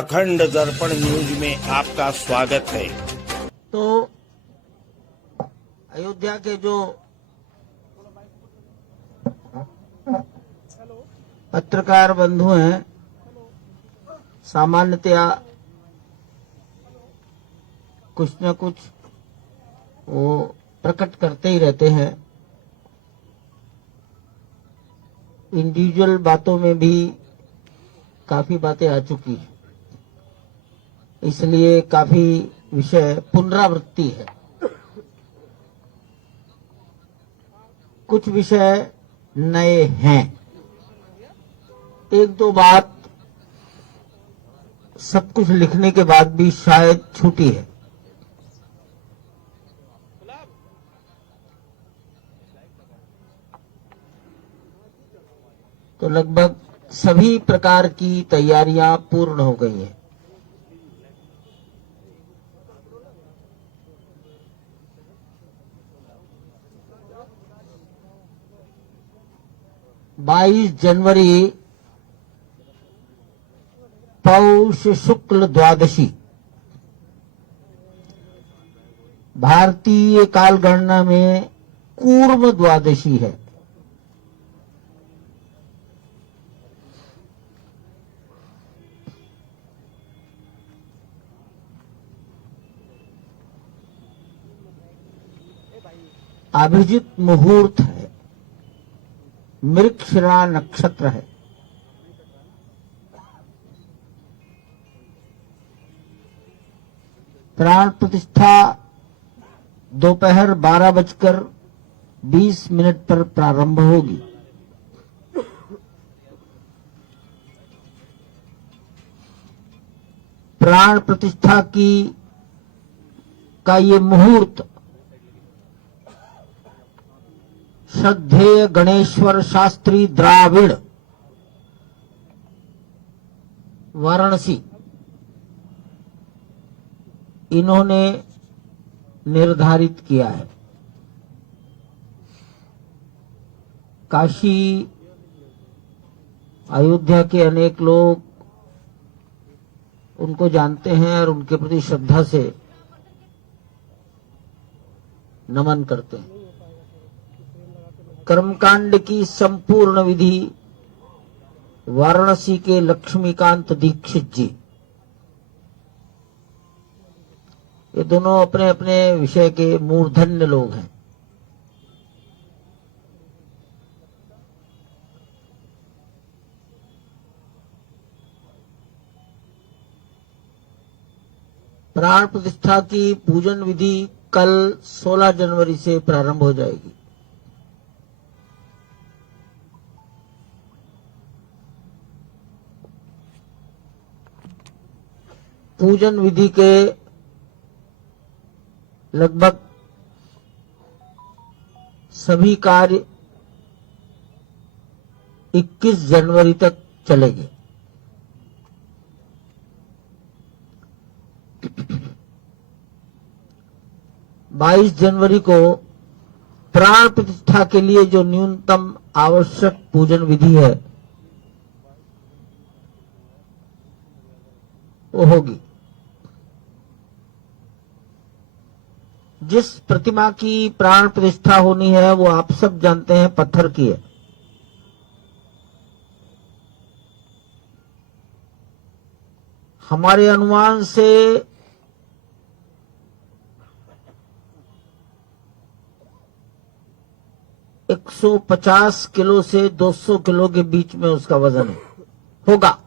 अखंड दर्पण न्यूज में आपका स्वागत है। तो अयोध्या के जो पत्रकार बंधु हैं, सामान्यतया कुछ न कुछ वो प्रकट करते ही रहते हैं। इंडिविजुअल बातों में भी काफी बातें आ चुकी हैं, इसलिए काफी विषय पुनरावृत्ति है। कुछ विषय नए हैं, एक दो बात सब कुछ लिखने के बाद भी शायद छूटी है। तो लगभग सभी प्रकार की तैयारियां पूर्ण हो गई हैं। बाईस जनवरी पौष शुक्ल द्वादशी भारतीय कालगणना में कूर्म द्वादशी है। अभिजित मुहूर्त है, मृगशिरा नक्षत्र है। प्राण प्रतिष्ठा दोपहर 12:20 पर प्रारंभ होगी। प्राण प्रतिष्ठा का ये मुहूर्त श्रद्धेय गणेश्वर शास्त्री द्राविड़ वाराणसी इन्होंने निर्धारित किया है। काशी अयोध्या के अनेक लोग उनको जानते हैं और उनके प्रति श्रद्धा से नमन करते हैं। कर्मकांड की संपूर्ण विधि वाराणसी के लक्ष्मीकांत दीक्षित जी, ये दोनों अपने अपने विषय के मूर्धन्य लोग हैं। प्राण प्रतिष्ठा की पूजन विधि कल 16 जनवरी से प्रारंभ हो जाएगी। पूजन विधि के लगभग सभी कार्य 21 जनवरी तक चलेंगे। बाईस जनवरी को प्राण प्रतिष्ठा के लिए जो न्यूनतम आवश्यक पूजन विधि है वो होगी। जिस प्रतिमा की प्राण प्रतिष्ठा होनी है वो आप सब जानते हैं पत्थर की है। हमारे अनुमान से 150 किलो से 200 किलो के बीच में उसका वजन होगा।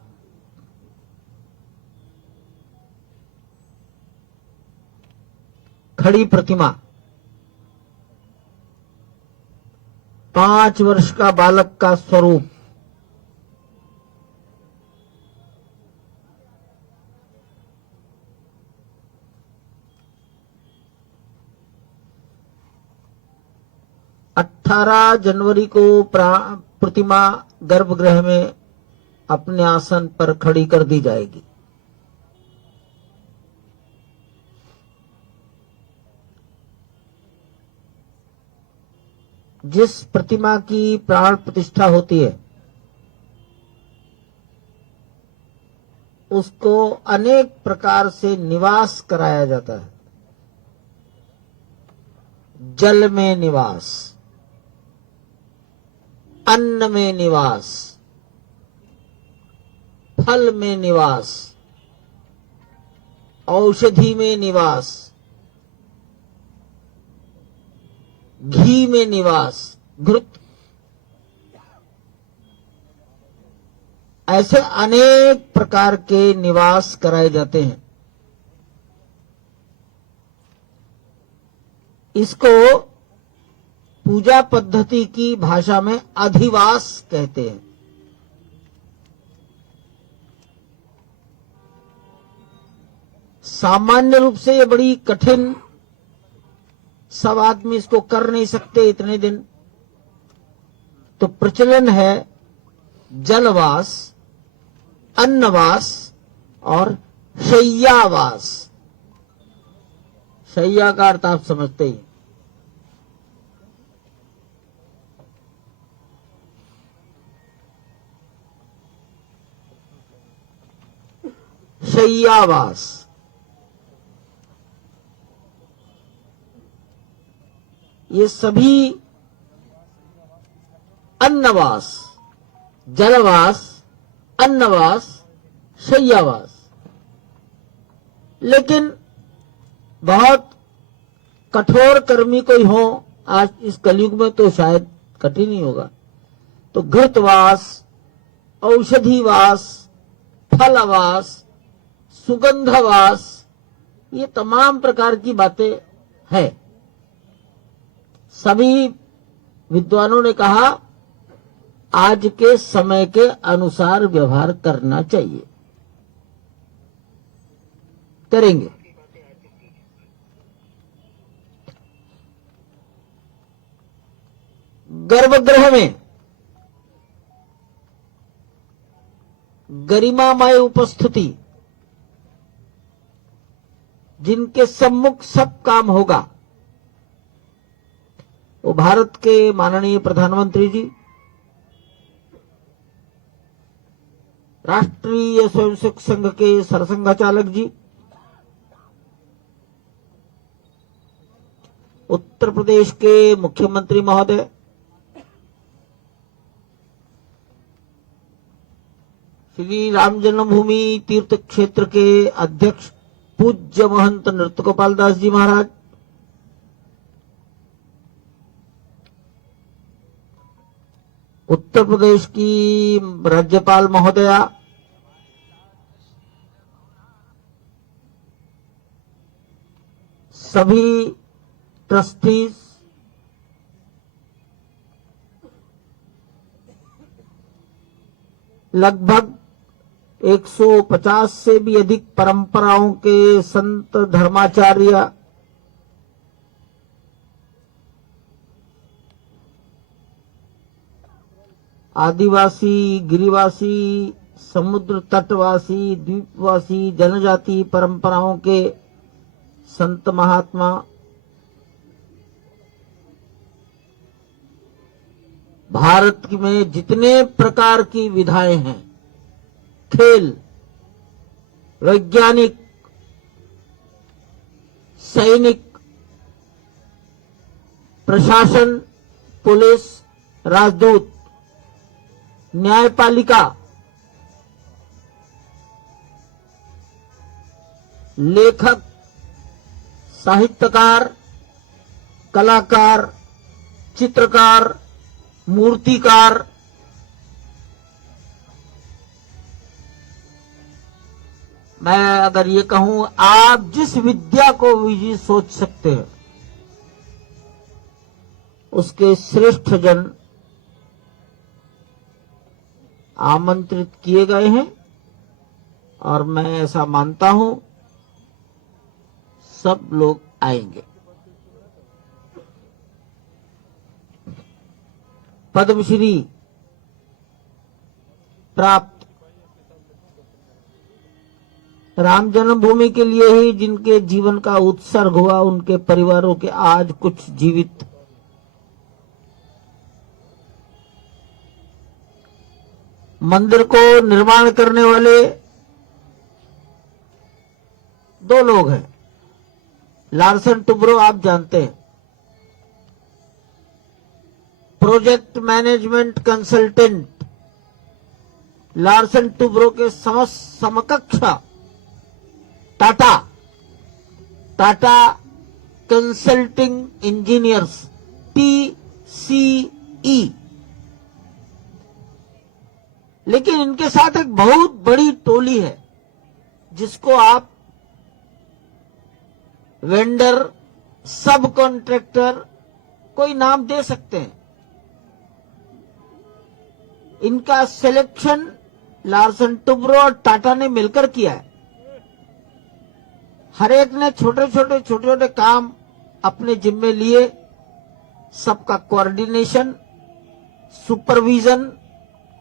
खड़ी प्रतिमा 5 वर्ष का बालक का स्वरूप, अठारह जनवरी को प्रतिमा गर्भगृह में अपने आसन पर खड़ी कर दी जाएगी। जिस प्रतिमा की प्राण प्रतिष्ठा होती है उसको अनेक प्रकार से निवास कराया जाता है। जल में निवास, अन्न में निवास, फल में निवास, औषधि में निवास, घी में निवास, घृत, ऐसे अनेक प्रकार के निवास कराए जाते हैं। इसको पूजा पद्धति की भाषा में अधिवास कहते हैं। सामान्य रूप से ये बड़ी कठिन, सब आदमी इसको कर नहीं सकते इतने दिन, तो प्रचलन है जलवास, अन्नवास और शय्यावास। शय्या का अर्थ आप समझते ही। शय्यावास, ये सभी अन्नवास, जलवास, अन्नवास, शय्यावास, लेकिन बहुत कठोर कर्मी कोई हो आज इस कलयुग में तो शायद कठिन ही होगा, तो घृतवास, औषधिवास, फलवास, सुगंधवास, ये तमाम प्रकार की बातें हैं। सभी विद्वानों ने कहा आज के समय के अनुसार व्यवहार करना चाहिए, करेंगे। गर्भगृह में गरिमामय उपस्थिति, जिनके सम्मुख सब काम होगा, वो भारत के माननीय प्रधानमंत्री जी, राष्ट्रीय स्वयंसेवक संघ के सरसंघचालक जी, उत्तर प्रदेश के मुख्यमंत्री महोदय, श्री राम जन्मभूमि तीर्थ क्षेत्र के अध्यक्ष पूज्य महंत नृत्य गोपाल दास जी महाराज, उत्तर प्रदेश की राज्यपाल महोदया, सभी ट्रस्टीज, लगभग 150 से भी अधिक परंपराओं के संत, धर्माचार्य, आदिवासी, गिरिवासी, समुद्र तटवासी, द्वीपवासी, जनजाति परंपराओं के संत महात्मा, भारत में जितने प्रकार की विधाएं हैं, खेल, वैज्ञानिक, सैनिक, प्रशासन, पुलिस, राजदूत, न्यायपालिका, लेखक, साहित्यकार, कलाकार, चित्रकार, मूर्तिकार, मैं अगर ये कहूं, आप जिस विद्या को भी सोच सकते हैं, उसके श्रेष्ठ जन आमंत्रित किए गए हैं, और मैं ऐसा मानता हूं सब लोग आएंगे। पद्मश्री प्राप्त राम जन्मभूमि के लिए ही जिनके जीवन का उत्सर्ग हुआ, उनके परिवारों के आज कुछ जीवित, मंदिर को निर्माण करने वाले दो लोग हैं। लार्सन टुब्रो आप जानते हैं, project management consultant. Larsen Toubro के समकक्ष टाटा कंसल्टिंग इंजीनियर्स, TCE। लेकिन इनके साथ एक बहुत बड़ी टोली है जिसको आप वेंडर, सब कॉन्ट्रैक्टर, कोई नाम दे सकते हैं। इनका सिलेक्शन लार्सन टुब्रो और टाटा ने मिलकर किया है। हर एक ने छोटे छोटे काम अपने जिम्मे लिए। सबका कोऑर्डिनेशन, सुपरविजन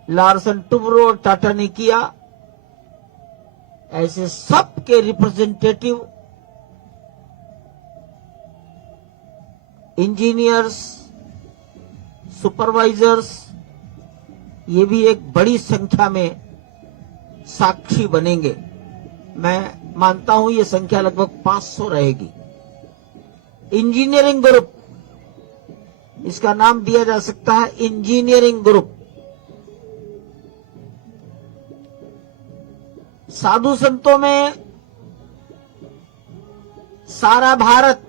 लार्सन टुब्रो और टाटा ने किया। ऐसे सब के रिप्रेजेंटेटिव, इंजीनियर्स, सुपरवाइजर्स, ये भी एक बड़ी संख्या में साक्षी बनेंगे। मैं मानता हूं ये संख्या लगभग 500 रहेगी। इंजीनियरिंग ग्रुप, इसका नाम दिया जा सकता है इंजीनियरिंग ग्रुप। साधु संतों में सारा भारत,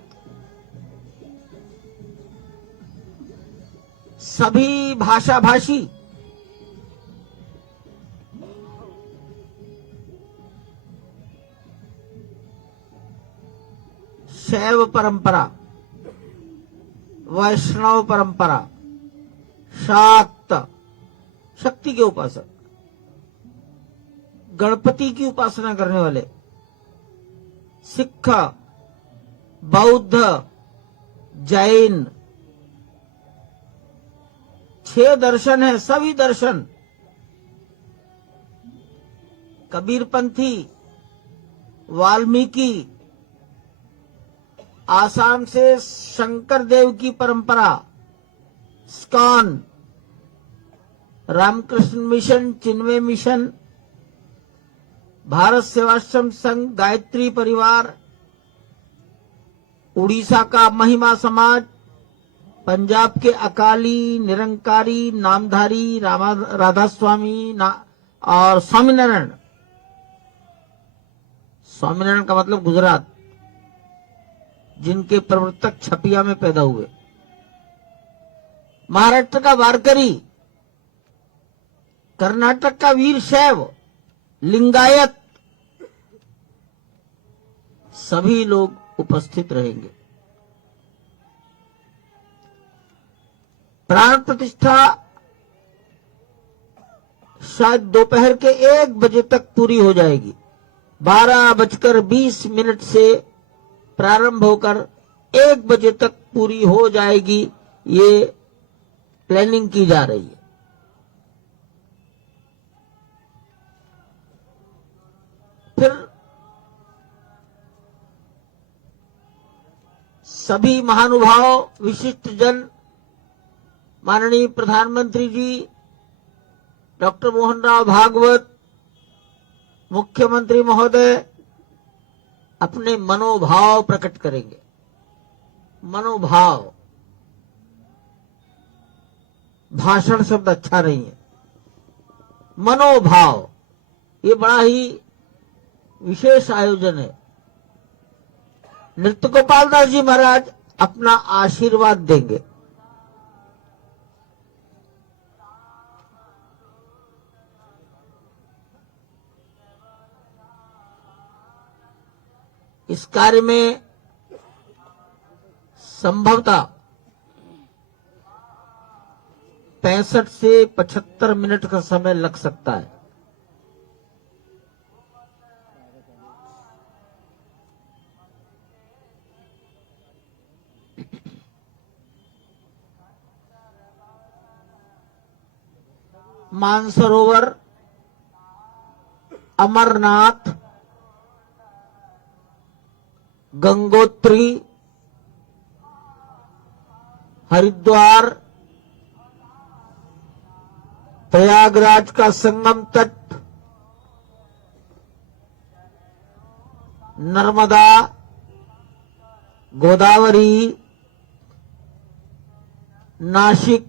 सभी भाषा भाषी, शैव परंपरा, वैष्णव परंपरा, शाक्त, शक्ति के उपासक, गणपति की उपासना करने वाले, सिख, बौद्ध, जैन, 6 दर्शन है। सभी दर्शन, कबीरपंथी, वाल्मीकि, आसाम से शंकर देव की परंपरा, स्कॉन, रामकृष्ण मिशन, चिन्मय मिशन, भारत सेवाश्रम संघ, गायत्री परिवार, उड़ीसा का महिमा समाज, पंजाब के अकाली, निरंकारी, नामधारी, राधा स्वामी और स्वामीनारायण। स्वामीनारायण का मतलब गुजरात, जिनके प्रवर्तक छपिया में पैदा हुए। महाराष्ट्र का वारकरी, कर्नाटक का वीर शैव, लिंगायत, सभी लोग उपस्थित रहेंगे। प्राण प्रतिष्ठा शायद दोपहर के 1 बजे तक पूरी हो जाएगी। 12:20 से प्रारंभ होकर 1 बजे तक पूरी हो जाएगी। ये प्लानिंग की जा रही है। फिर सभी महानुभाव, विशिष्ट जन, माननीय प्रधानमंत्री जी डॉक्टर मोहन राव भागवत, मुख्यमंत्री महोदय अपने मनोभाव प्रकट करेंगे। मनोभाव, भाषण शब्द अच्छा नहीं है, मनोभाव, ये बड़ा ही विशेष आयोजन है। नृत्य गोपाल दास जी महाराज अपना आशीर्वाद देंगे। इस कार्य में संभवतः 65 से 75 मिनट का समय लग सकता है। मानसरोवर, अमरनाथ, गंगोत्री, हरिद्वार, प्रयागराज का संगम तट, नर्मदा, गोदावरी, नासिक,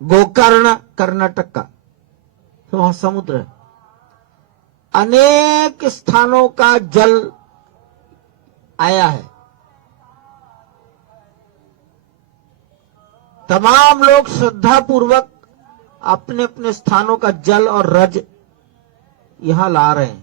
गोकर्ण कर्नाटक का, तो वहां समुद्र है। अनेक स्थानों का जल आया है। तमाम लोग श्रद्धा पूर्वक अपने अपने स्थानों का जल और रज यहां ला रहे हैं।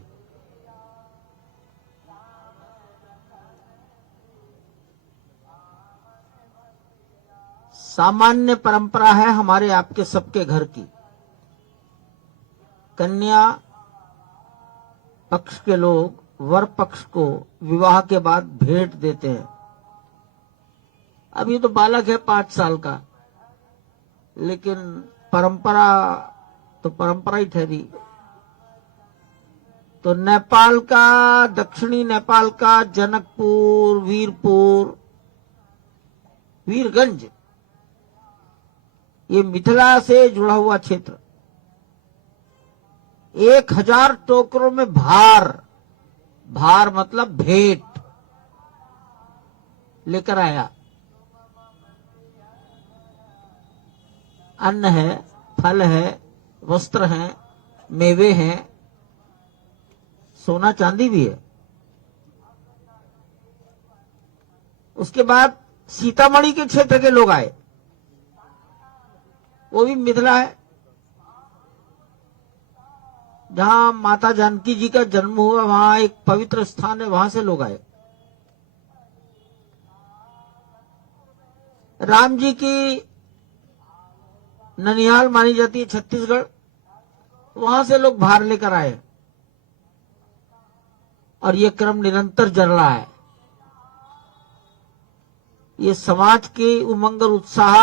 सामान्य परंपरा है हमारे आपके सबके घर की, कन्या पक्ष के लोग वर पक्ष को विवाह के बाद भेंट देते हैं। अब ये तो बालक है 5 साल का, लेकिन परंपरा तो परंपरा ही ठहरी। तो नेपाल का, दक्षिणी नेपाल का जनकपुर, वीरपुर, वीरगंज, ये मिथिला से जुड़ा हुआ क्षेत्र 1000 टोकरों में भार मतलब भेंट लेकर आया। अन्न है, फल है, वस्त्र हैं, मेवे हैं, सोना चांदी भी है। उसके बाद सीतामढ़ी के क्षेत्र के लोग आए, वो भी मिथिला है, जहां माता जानकी जी का जन्म हुआ, वहां एक पवित्र स्थान है, वहां से लोग आए। राम जी की ननिहाल मानी जाती है छत्तीसगढ़, वहां से लोग भार लेकर आए और ये क्रम निरंतर चल रहा है। ये समाज के उमंग और उत्साह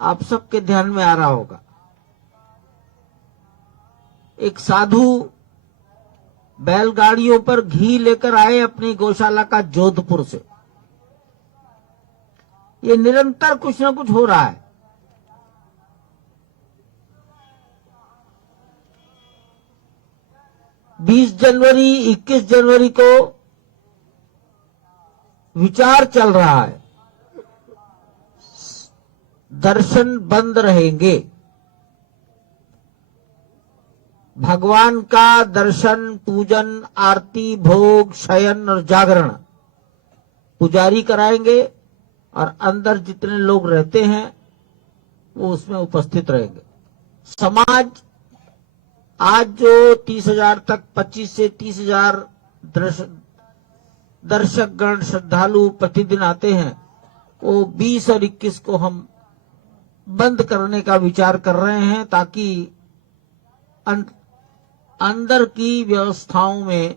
आप सबके ध्यान में आ रहा होगा। एक साधु बैलगाड़ियों पर घी लेकर आए अपनी गौशाला का जोधपुर से। ये निरंतर कुछ न कुछ हो रहा है। बीस जनवरी 21 जनवरी को विचार चल रहा है, दर्शन बंद रहेंगे। भगवान का दर्शन, पूजन, आरती, भोग, शयन और जागरण पुजारी कराएंगे और अंदर जितने लोग रहते हैं वो उसमें उपस्थित रहेंगे। समाज आज जो 30,000 तक 25 से 30,000 दर्शक गण श्रद्धालु प्रतिदिन आते हैं, वो 20 और 21 को हम बंद करने का विचार कर रहे हैं, ताकि अंदर की व्यवस्थाओं में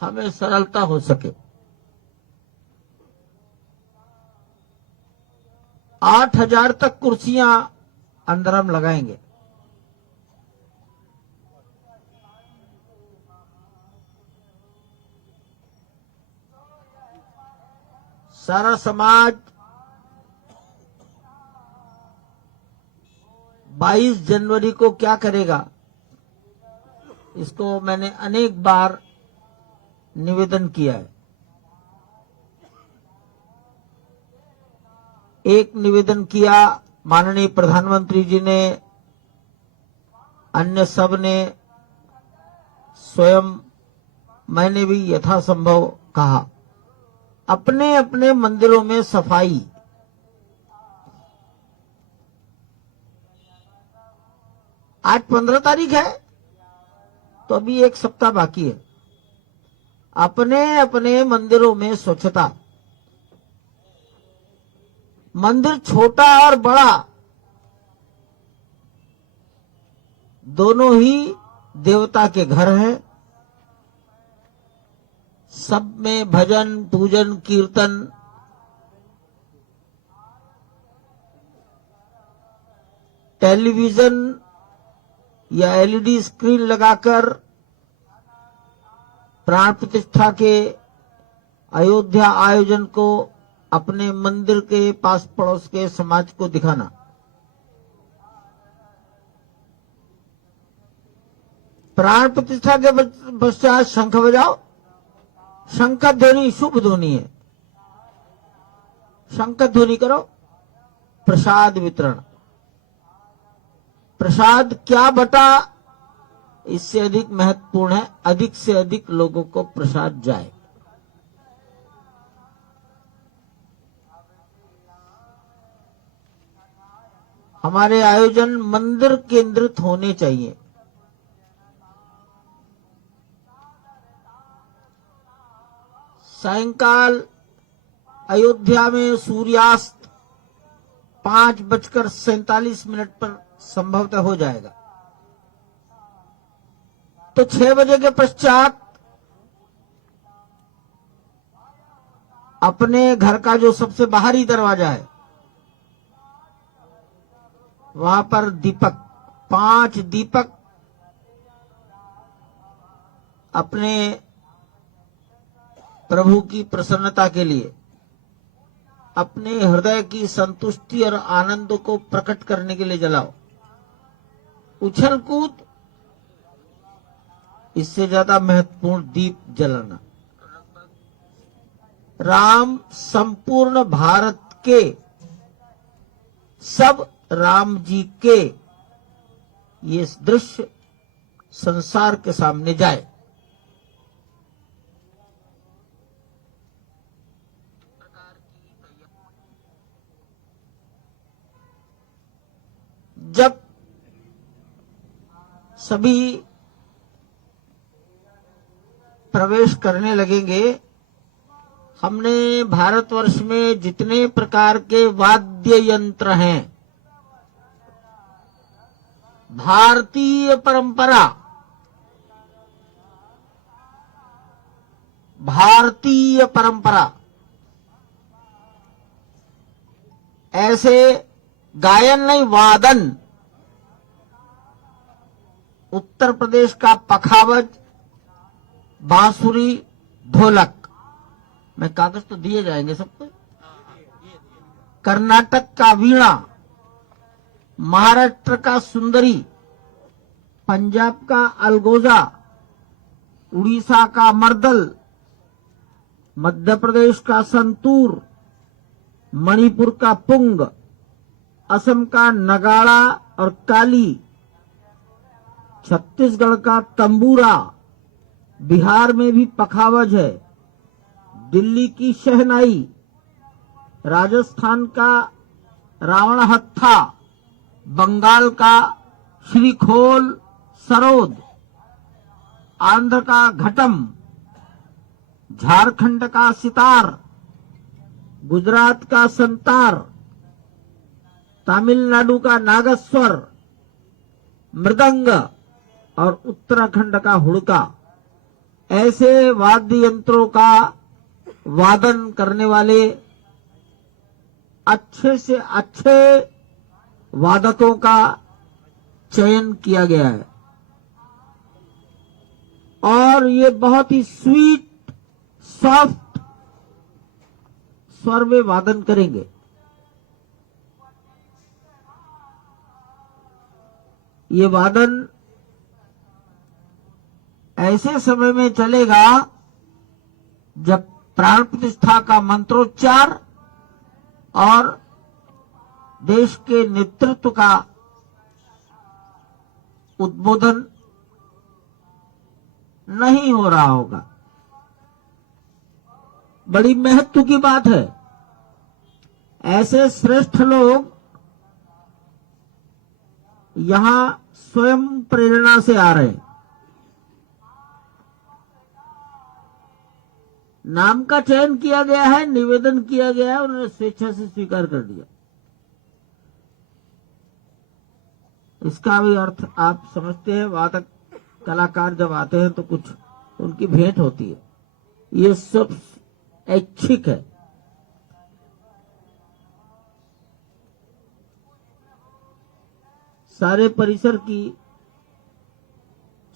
हमें सरलता हो सके। 8,000 तक कुर्सियां अंदर हम लगाएंगे। सारा समाज 22 जनवरी को क्या करेगा, इसको मैंने अनेक बार निवेदन किया है। एक निवेदन किया माननीय प्रधानमंत्री जी ने, अन्य सब ने, स्वयं मैंने भी यथासंभव कहा, अपने अपने मंदिरों में सफाई। आज 15 तारीख है, तो अभी 1 सप्ताह बाकी है। अपने अपने मंदिरों में स्वच्छता। मंदिर छोटा और बड़ा दोनों ही देवता के घर हैं। सब में भजन, पूजन, कीर्तन, टेलीविजन या एलईडी स्क्रीन लगाकर प्राण प्रतिष्ठा के अयोध्या आयोजन को अपने मंदिर के पास पड़ोस के समाज को दिखाना, प्राण प्रतिष्ठा के पश्चात शंख बजाओ। शंख ध्वनि शुभ ध्वनि है। शंख ध्वनि करो। प्रसाद वितरण। प्रसाद क्या बटा, इससे अधिक महत्वपूर्ण है अधिक से अधिक लोगों को प्रसाद जाए। हमारे आयोजन मंदिर केंद्रित होने चाहिए। सायंकाल अयोध्या में सूर्यास्त 5:47 पर संभवतः हो जाएगा, तो 6 बजे के पश्चात अपने घर का जो सबसे बाहरी दरवाजा है वहां पर दीपक, 5 दीपक अपने प्रभु की प्रसन्नता के लिए, अपने हृदय की संतुष्टि और आनंद को प्रकट करने के लिए जलाओ। उछल कूद, इससे ज्यादा महत्वपूर्ण दीप जलाना। राम संपूर्ण भारत के, सब राम जी के, ये दृश्य संसार के सामने जाए। जब सभी प्रवेश करने लगेंगे, हमने भारतवर्ष में जितने प्रकार के वाद्य यंत्र हैं, भारतीय परंपरा, भारतीय परंपरा, ऐसे गायन नहीं, वादन, उत्तर प्रदेश का पखावज, बांसुरी, ढोलक, मैं कागज तो दिए जाएंगे सबको, कर्नाटक का वीणा, महाराष्ट्र का सुंदरी, पंजाब का अलगोजा, उड़ीसा का मर्दल, मध्य प्रदेश का संतूर, मणिपुर का पुंग, असम का नगाड़ा और काली, छत्तीसगढ़ का तंबूरा, बिहार में भी पखावज है, दिल्ली की शहनाई, राजस्थान का रावण हत्था, बंगाल का श्रीखोल सरोद, आंध्र का घटम, झारखंड का सितार, गुजरात का संतार, तमिलनाडु का नागस्वर, मृदंग और उत्तराखंड का हुड़का, ऐसे वाद्य यंत्रों का वादन करने वाले अच्छे से अच्छे वादकों का चयन किया गया है। और ये बहुत ही स्वीट सॉफ्ट स्वर में वादन करेंगे। ये वादन ऐसे समय में चलेगा जब प्राण प्रतिष्ठा का मंत्रोच्चार और देश के नेतृत्व का उद्बोधन नहीं हो रहा होगा। बड़ी महत्व की बात है, ऐसे श्रेष्ठ लोग यहां स्वयं प्रेरणा से आ रहे हैं। नाम का चयन किया गया है, निवेदन किया गया है, उन्होंने स्वेच्छा से स्वीकार कर दिया। इसका भी अर्थ आप समझते हैं, वादक कलाकार जब आते हैं तो कुछ उनकी भेंट होती है, ये सब ऐच्छिक है। सारे परिसर की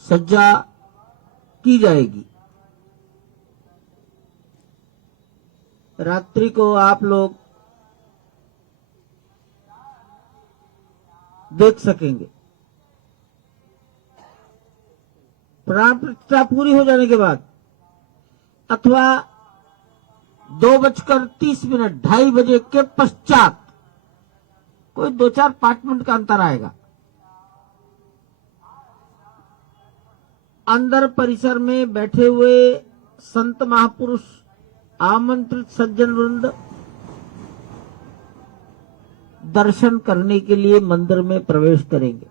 सज्जा की जाएगी। रात्रि को आप लोग देख सकेंगे। प्राण प्रतिष्ठा पूरी हो जाने के बाद अथवा 2:30 2:30 के पश्चात कोई 2-4-5 मिनट का अंतर आएगा। अंदर परिसर में बैठे हुए संत महापुरुष, आमंत्रित सज्जन वृंद दर्शन करने के लिए मंदिर में प्रवेश करेंगे।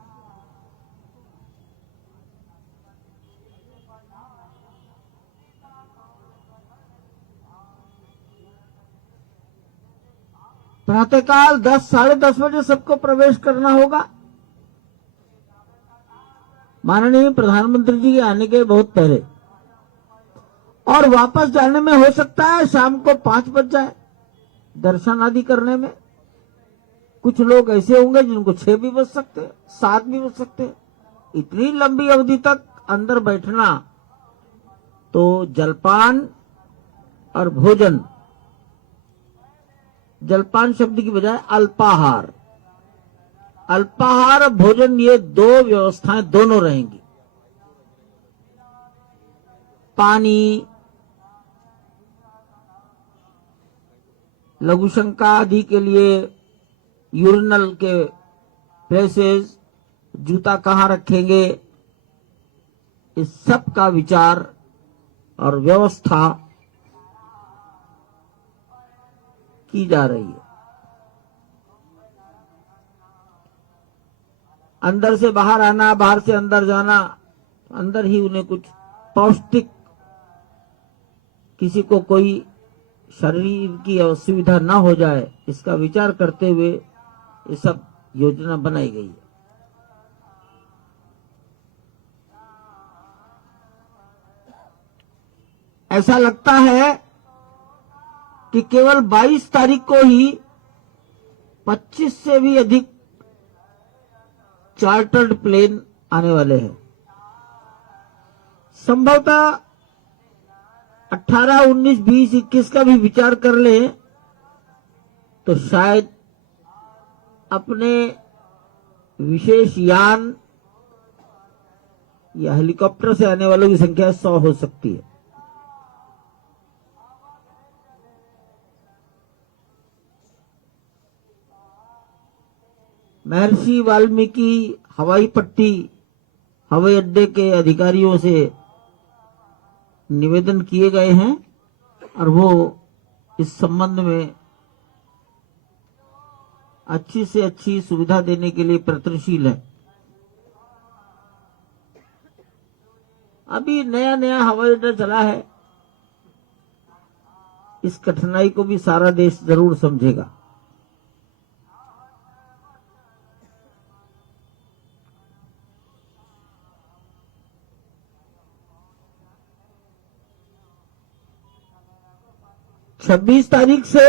प्रातःकाल 10 साढ़े 10 बजे सबको प्रवेश करना होगा। माननीय प्रधानमंत्री जी के आने के बहुत पहले, और वापस जाने में हो सकता है शाम को 5 बज जाए दर्शन आदि करने में। कुछ लोग ऐसे होंगे जिनको 6 भी बज सकते हैं, 7 भी बज सकते हैं। इतनी लंबी अवधि तक अंदर बैठना, तो जलपान और भोजन, जलपान शब्द की बजाय अल्पाहार, अल्पाहार और भोजन, ये 2 व्यवस्थाएं दोनों रहेंगी। पानी, लघुशंका आदि के लिए यूरिनल के प्लेसेस, जूता कहाँ रखेंगे, इस सब का विचार और व्यवस्था की जा रही है। अंदर से बाहर आना, बाहर से अंदर जाना, अंदर ही उन्हें कुछ पौष्टिक, किसी को कोई शरीर की असुविधा ना हो जाए, इसका विचार करते हुए ये सब योजना बनाई गई है। ऐसा लगता है कि केवल 22 तारीख को ही 25 से भी अधिक चार्टर्ड प्लेन आने वाले हैं। संभवतः 18, 19, 20, 21 का भी विचार कर लें तो शायद अपने विशेष यान या हेलीकॉप्टर से आने वालों की संख्या 100 हो सकती है। महर्षि वाल्मीकि हवाई पट्टी, हवाई अड्डे के अधिकारियों से निवेदन किए गए हैं और वो इस संबंध में अच्छी से अच्छी सुविधा देने के लिए प्रयत्नशील है। अभी नया नया हवाई अड्डा चला है, इस कठिनाई को भी सारा देश जरूर समझेगा। छब्बीस तारीख से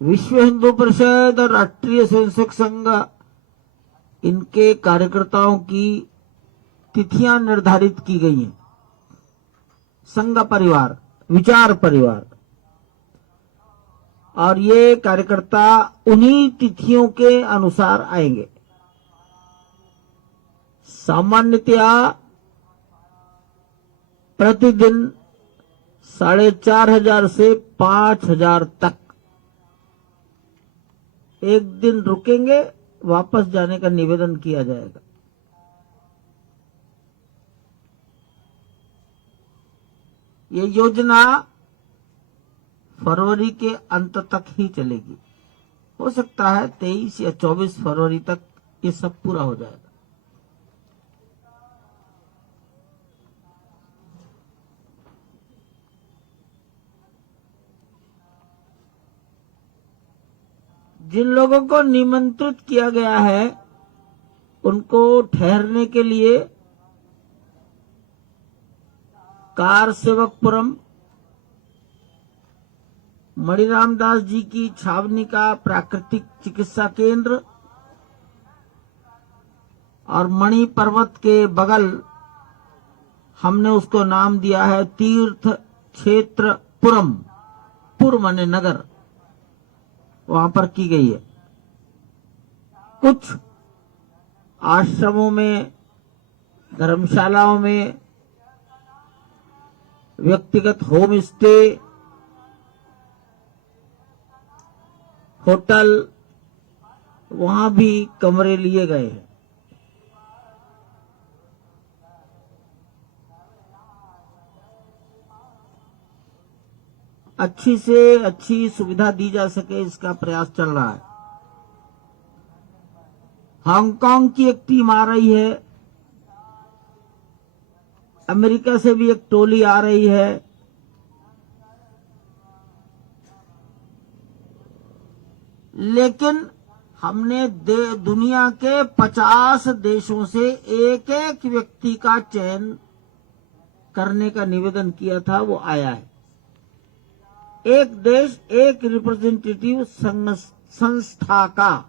विश्व हिंदू परिषद और राष्ट्रीय स्वयंसेवक संघ, इनके कार्यकर्ताओं की तिथियां निर्धारित की गई हैं। संघ परिवार, विचार परिवार, और ये कार्यकर्ता उन्हीं तिथियों के अनुसार आएंगे। सामान्यतया प्रतिदिन 4,500 से 5,000 तक एक दिन रुकेंगे, वापस जाने का निवेदन किया जाएगा। ये योजना फरवरी के अंत तक ही चलेगी। हो सकता है 23 या 24 फरवरी तक ये सब पूरा हो जाएगा। जिन लोगों को निमंत्रित किया गया है उनको ठहरने के लिए कार सेवकपुरम, मणिराम दास जी की छावनी का प्राकृतिक चिकित्सा केंद्र और मणि पर्वत के बगल हमने उसको नाम दिया है तीर्थ क्षेत्र पुरम, पुर माने नगर, वहां पर की गई है। कुछ आश्रमों में, धर्मशालाओं में, व्यक्तिगत होम स्टे, होटल, वहां भी कमरे लिए गए हैं। अच्छी से अच्छी सुविधा दी जा सके, इसका प्रयास चल रहा है। हांगकांग की एक टीम आ रही है, अमेरिका से भी एक टोली आ रही है। लेकिन हमने दुनिया के 50 देशों से एक एक व्यक्ति का चयन करने का निवेदन किया था, वो आया है। एक देश एक रिप्रेजेंटेटिव संस्था का,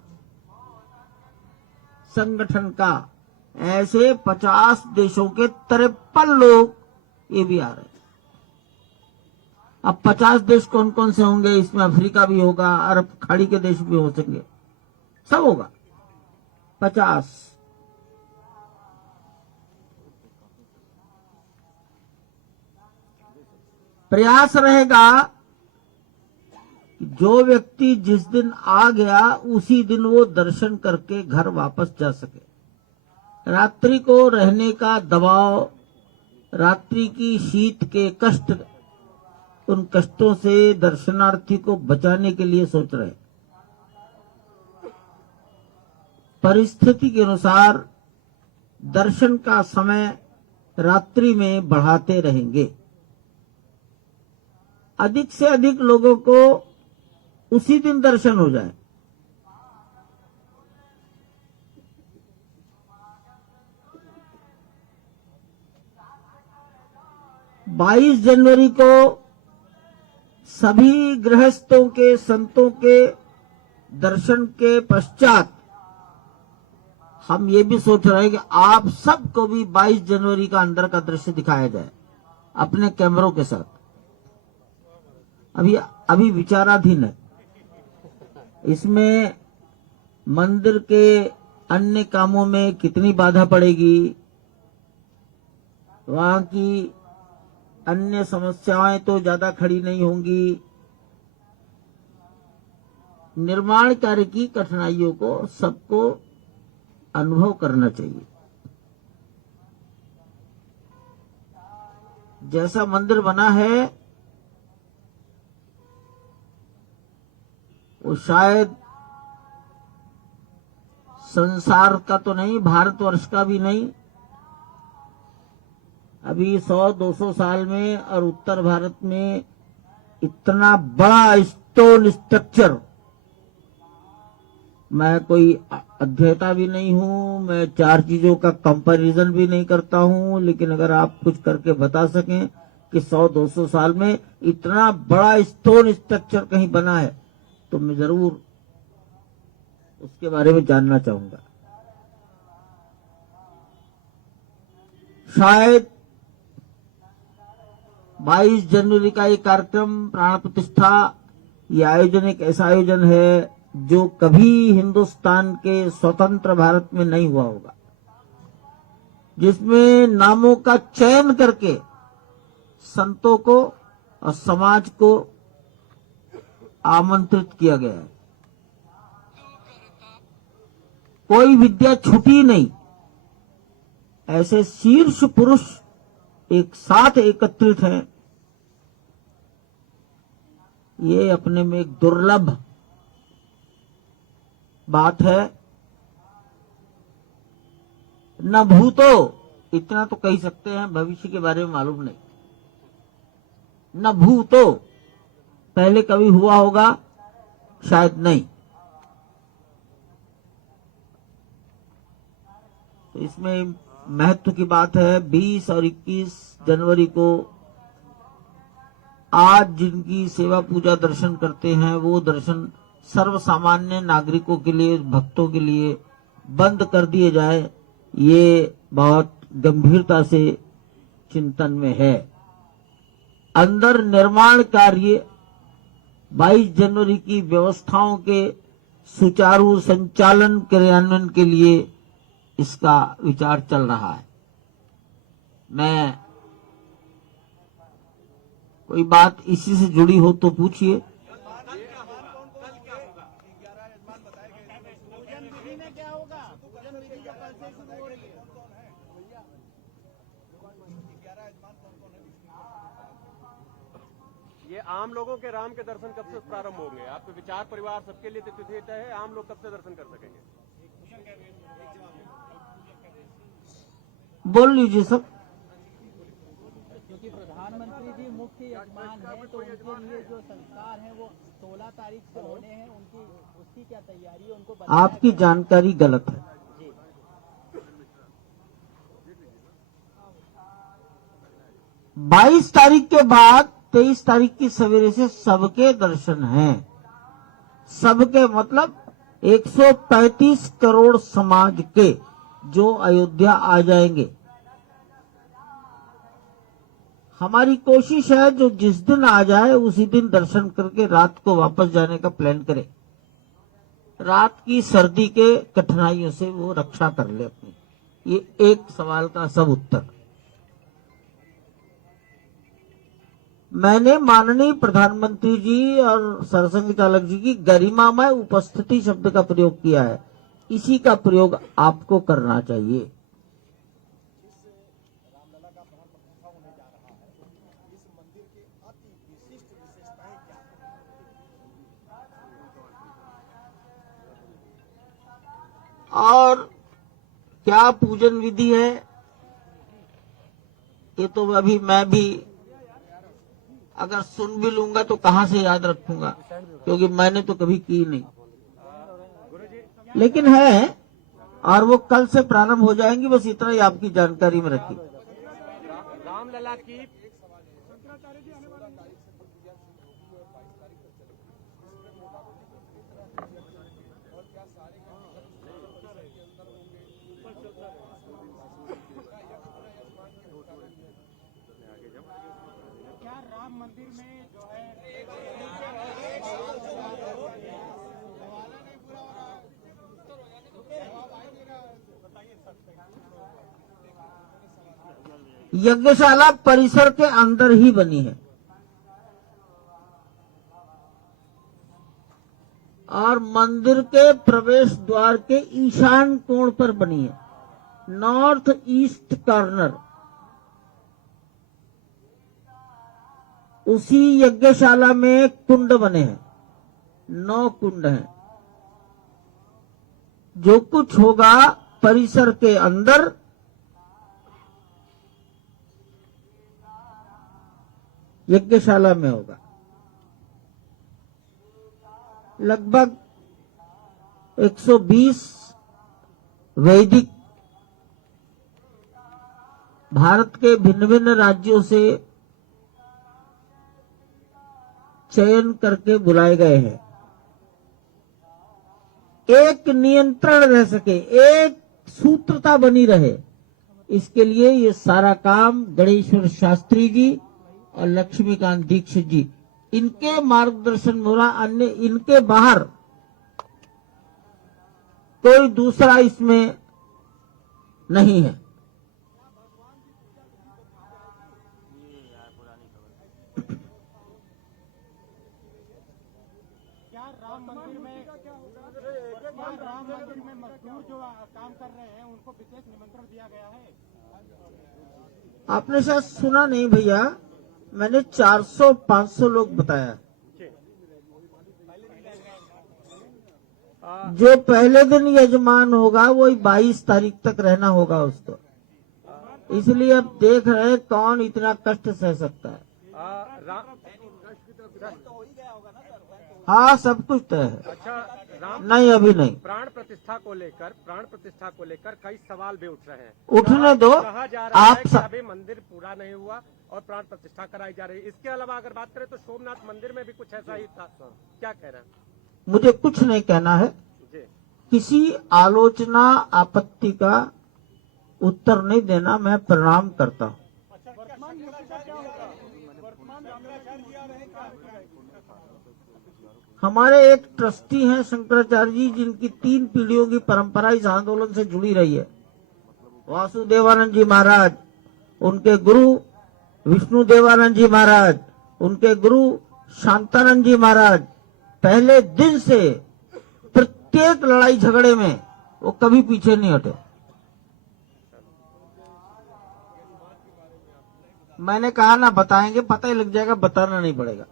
संगठन का, ऐसे 50 देशों के 53 लोग ये भी आ रहे हैं। अब 50 देश कौन कौन से होंगे? इसमें अफ्रीका भी होगा, अरब खाड़ी के देश भी हो सकेंगे, सब होगा। 50 प्रयास रहेगा। जो व्यक्ति जिस दिन आ गया उसी दिन वो दर्शन करके घर वापस जा सके। रात्रि को रहने का दबाव, रात्रि की शीत के कष्ट, उन कष्टों से दर्शनार्थी को बचाने के लिए सोच रहे। परिस्थिति के अनुसार दर्शन का समय रात्रि में बढ़ाते रहेंगे। अधिक से अधिक लोगों को उसी दिन दर्शन हो जाए। बाईस जनवरी को सभी गृहस्थों के, संतों के दर्शन के पश्चात हम ये भी सोच रहे हैं कि आप सबको भी 22 जनवरी का अंदर का दृश्य दिखाया जाए अपने कैमरों के साथ। अभी विचाराधीन है। इसमें मंदिर के अन्य कामों में कितनी बाधा पड़ेगी, वहां की अन्य समस्याएं तो ज्यादा खड़ी नहीं होंगी। निर्माण कार्य की कठिनाइयों को सबको अनुभव करना चाहिए। जैसा मंदिर बना है वो शायद संसार का तो नहीं, भारतवर्ष का भी नहीं। अभी 100-200 साल में और उत्तर भारत में इतना बड़ा स्टोन स्ट्रक्चर, मैं कोई अध्येता भी नहीं हूं, मैं 4 चीजों का कंपैरिजन भी नहीं करता हूं, लेकिन अगर आप कुछ करके बता सकें कि 100-200 साल में इतना बड़ा स्टोन स्ट्रक्चर कहीं बना है तो मैं जरूर उसके बारे में जानना चाहूंगा। शायद 22 जनवरी का ये कार्यक्रम, प्राण प्रतिष्ठा, ये आयोजन एक ऐसा आयोजन है जो कभी हिंदुस्तान के स्वतंत्र भारत में नहीं हुआ होगा, जिसमें नामों का चयन करके संतों को और समाज को आमंत्रित किया गया है। कोई विद्या छुटी नहीं। ऐसे शीर्ष पुरुष एक साथ एकत्रित हैं, ये अपने में एक दुर्लभ बात है। न भूतो, इतना तो कह सकते हैं, भविष्य के बारे में मालूम नहीं। न भूतो, पहले कभी हुआ होगा शायद नहीं। तो इसमें महत्व की बात है। 20 और 21 जनवरी को आज जिनकी सेवा पूजा दर्शन करते हैं वो दर्शन सर्व सामान्य नागरिकों के लिए, भक्तों के लिए बंद कर दिए जाए, ये बहुत गंभीरता से चिंतन में है। अंदर निर्माण कार्य 22 जनवरी की व्यवस्थाओं के सुचारू संचालन क्रियान्वयन के लिए इसका विचार चल रहा है। मैं कोई बात इसी से जुड़ी हो तो पूछिए। ये आम लोगों के राम के दर्शन कब से प्रारंभ होंगे? आपके विचार परिवार सबके लिए तिथि तय है, आम लोग कब से दर्शन कर सकेंगे? बोल लीजिए सब। क्योंकि प्रधानमंत्री जी मुख्य यजमान हैं, तो उनके लिए जो संस्कार है वो 16 तारीख से होने हैं। उसकी क्या तैयारी है, उनको बताया आपकी जानकारी गलत है। 22 तारीख के बाद 23 तारीख की सवेरे से सबके दर्शन हैं। सबके मतलब 135 करोड़ समाज के जो अयोध्या आ जाएंगे। हमारी कोशिश है जो जिस दिन आ जाए उसी दिन दर्शन करके रात को वापस जाने का प्लान करे। रात की सर्दी के कठिनाइयों से वो रक्षा कर ले अपनी। ये एक सवाल का सब उत्तर। मैंने माननीय प्रधानमंत्री जी और सरसंघ चालक जी की गरिमामय उपस्थिति शब्द का प्रयोग किया है। इसी का प्रयोग आपको करना चाहिए। और क्या पूजन विधि है ये तो अभी मैं भी अगर सुन भी लूंगा तो कहां से याद रखूंगा, क्योंकि मैंने तो कभी की नहीं। लेकिन है और वो कल से प्रारंभ हो जाएंगी। बस इतना ही आपकी जानकारी में रखिए। रामलला की क्या राम मंदिर में जो है यज्ञशाला परिसर के अंदर ही बनी है और मंदिर के प्रवेश द्वार के ईशान कोण पर बनी है, नॉर्थ ईस्ट कॉर्नर। उसी यज्ञशाला में कुंड बने हैं, 9 कुंड हैं। जो कुछ होगा परिसर के अंदर यज्ञशाला में होगा। लगभग 120 वैदिक भारत के भिन्न भिन्न राज्यों से चयन करके बुलाए गए हैं। एक नियंत्रण रह सके, एक सूत्रता बनी रहे, इसके लिए ये सारा काम गणेश्वर शास्त्री जी और लक्ष्मीकांत दीक्षित जी, इनके मार्गदर्शन में हो रहा। अन्य इनके बाहर कोई दूसरा इसमें नहीं है। राम मंदिर में मजदूर जो काम कर रहे हैं उनको विशेष निमंत्रण दिया गया है? आपने शायद सुना नहीं भैया, मैंने 400-500 लोग बताया। जो पहले दिन यजमान होगा वही 22 तारीख तक रहना होगा उसको। इसलिए अब देख रहे हैं कौन इतना कष्ट सह सकता है। हाँ, सब कुछ तय है। अच्छा, नहीं, अभी नहीं। प्राण प्रतिष्ठा को लेकर कई सवाल भी उठ रहे हैं। उठने दो। कहा जा रहा आप है कि अभी मंदिर पूरा नहीं हुआ और प्राण प्रतिष्ठा कराई जा रही है। इसके अलावा अगर बात करें तो सोमनाथ मंदिर में भी कुछ ऐसा ही था, क्या कह रहे हैं? मुझे कुछ नहीं कहना है। जी, किसी आलोचना आपत्ति का उत्तर नहीं देना। मैं प्रणाम करता हूँ। हमारे एक ट्रस्टी हैं शंकराचार्य जी, जिनकी 3 पीढ़ियों की परंपरा इस आंदोलन से जुड़ी रही है। वासुदेवानंद जी महाराज, उनके गुरु विष्णु देवानंद जी महाराज, उनके गुरु शांतानंद जी महाराज पहले दिन से प्रत्येक लड़ाई झगड़े में वो कभी पीछे नहीं हटे। मैंने कहा ना बताएंगे, पता ही लग जाएगा, बताना नहीं पड़ेगा।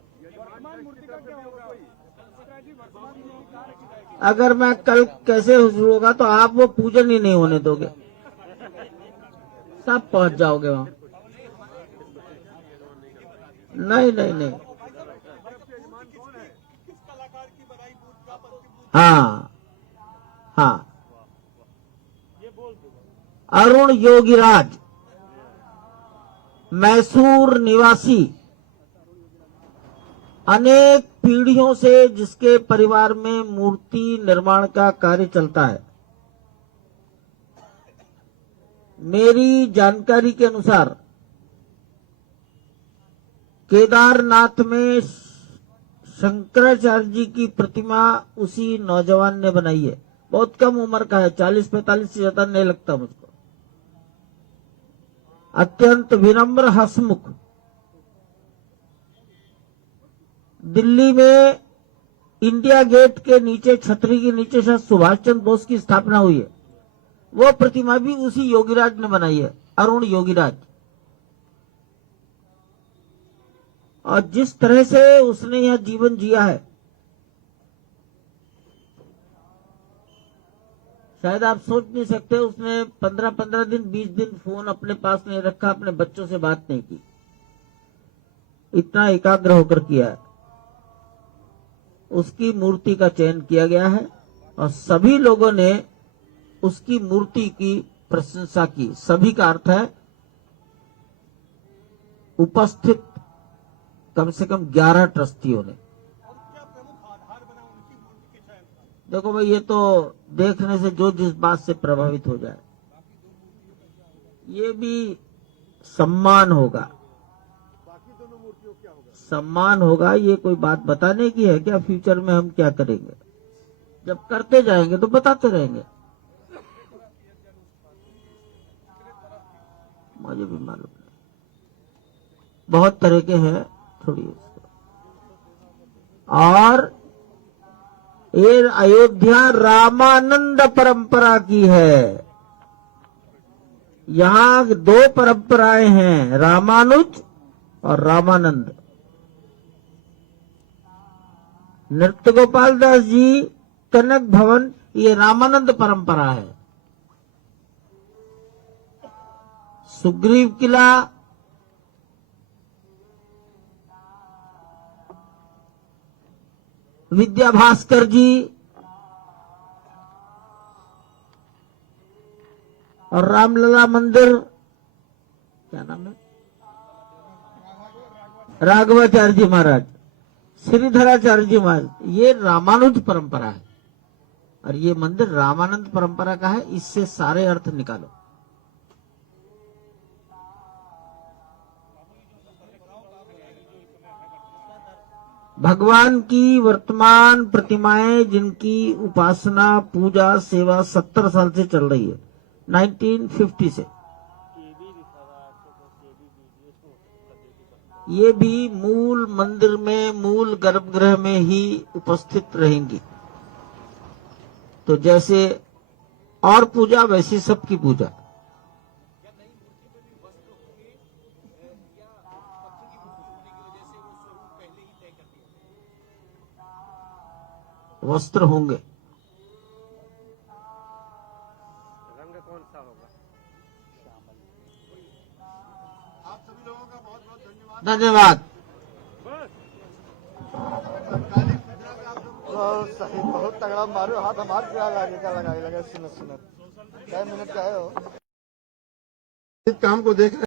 अगर मैं कल कैसे शुरू होगा तो आप वो पूजन ही नहीं होने दोगे, सब पहुंच जाओगे वहां। नहीं नहीं नहीं, हाँ हाँ, अरुण योगीराज, मैसूर निवासी, अनेक पीढ़ियों से जिसके परिवार में मूर्ति निर्माण का कार्य चलता है। मेरी जानकारी के अनुसार केदारनाथ में शंकराचार्य जी की प्रतिमा उसी नौजवान ने बनाई है। बहुत कम उम्र का है, 40-45 से ज्यादा नहीं लगता मुझको। अत्यंत विनम्र, हंसमुख। दिल्ली में इंडिया गेट के नीचे, छतरी के नीचे शायद सुभाष चंद्र बोस की स्थापना हुई है। वो प्रतिमा भी उसी योगीराज ने बनाई है, अरुण योगीराज। और जिस तरह से उसने यह जीवन जिया है, शायद आप सोच नहीं सकते। उसने 15-15 दिन, 20 दिन फोन अपने पास नहीं रखा, अपने बच्चों से बात नहीं की, इतना एकाग्र होकर किया है। उसकी मूर्ति का चयन किया गया है और सभी लोगों ने उसकी मूर्ति की प्रशंसा की। सभी का अर्थ है उपस्थित कम से कम 11 ट्रस्टियों ने। देखो भाई, ये तो देखने से जो जिस बात से प्रभावित हो जाए, ये भी सम्मान होगा। सम्मान होगा, ये कोई बात बताने की है क्या? फ्यूचर में हम क्या करेंगे, जब करते जाएंगे तो बताते रहेंगे। मुझे भी मालूम नहीं, बहुत तरह के हैं, छोड़िए उसको। और ये अयोध्या रामानंद परंपरा की है। यहाँ 2 परंपराएं हैं, रामानुज और रामानंद। नृत्य गोपाल दास जी, कनक भवन, ये रामानंद परंपरा है। सुग्रीव किला, विद्या भास्कर जी और रामलला मंदिर, क्या नाम है, राघवाचार्य जी महाराज, श्रीधराचार्य जी महाराज, ये रामानुज परंपरा है। और ये मंदिर रामानंद परंपरा का है। इससे सारे अर्थ निकालो। भगवान की वर्तमान प्रतिमाएं जिनकी उपासना, पूजा, सेवा 70 साल से चल रही है, 1950 से, ये भी मूल मंदिर में, मूल गर्भगृह में ही उपस्थित रहेंगी। तो जैसे और पूजा, वैसी सबकी पूजा। वस्त्र होंगे। रंग कौन सा होगा? आप सभी लोगों का बहुत बहुत धन्यवाद। सही, बहुत तगड़ा मारो हाथ, हमारे क्या लगा सुनत 6 मिनट का है हो। काम को देख